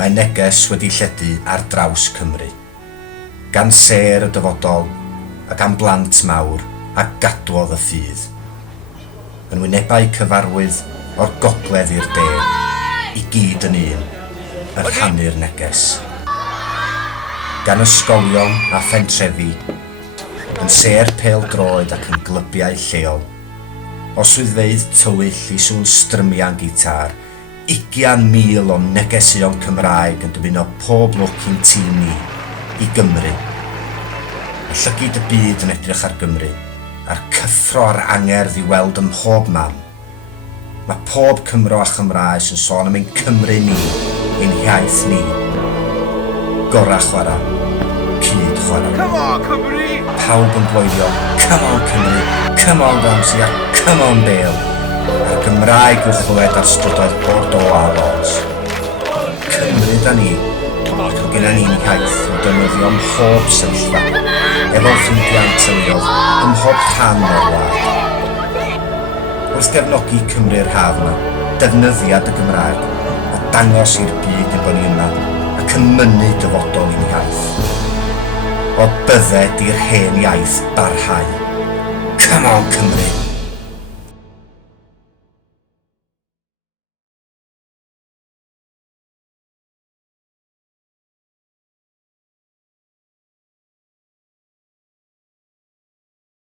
Mae neges wedi lledu ar draws Cymru, gan ser y dyfodol a gan blant mawr a gadwodd y ffydd. Yn wynebau cyfarwydd o'r gogledd i'r de, i gyd yn un, yn rhannu'r neges. Gan ysgolion a phentrefi, yn ser pêl-droed ac yn glybiau lleol, o swyddfeydd tywyll i sŵn strymiau'n gitar, 20,000 o negeseuon Cymraeg yn dymuno pob lwc i'n tîm ni, i Gymru. Y llygyd y byd yn edrych ar Gymru, a'r cyffro a'r angerdd i weld ym mhob man. Mae pob Cymro a Chymraes yn sôn am ein Cymru ni, ein hiaith ni. Gora chwarae, cyd chwarae. Come on, Cymru! Pawb yn bloeddio, come on Cymru, come on Ramsey a come on Bale. A'r Gymraeg i'w chlywed ar strydoedd Bordeaux a Lons. Cymru da ni, ac o gyda ni'n hiaith i'w defnyddio ym mhob sefyllfa, efo ffrindiau'n teuluoedd ym mhob rhan o'r wlad. Wrth gefnogi Cymru'r haf yma, defnyddiad y Gymraeg, a dangos i'r byd yn bod ni yma, ac yn mynnu dyfodol i'n hiaith. O bydded i'r hen iaith barhau. Come on Cymru!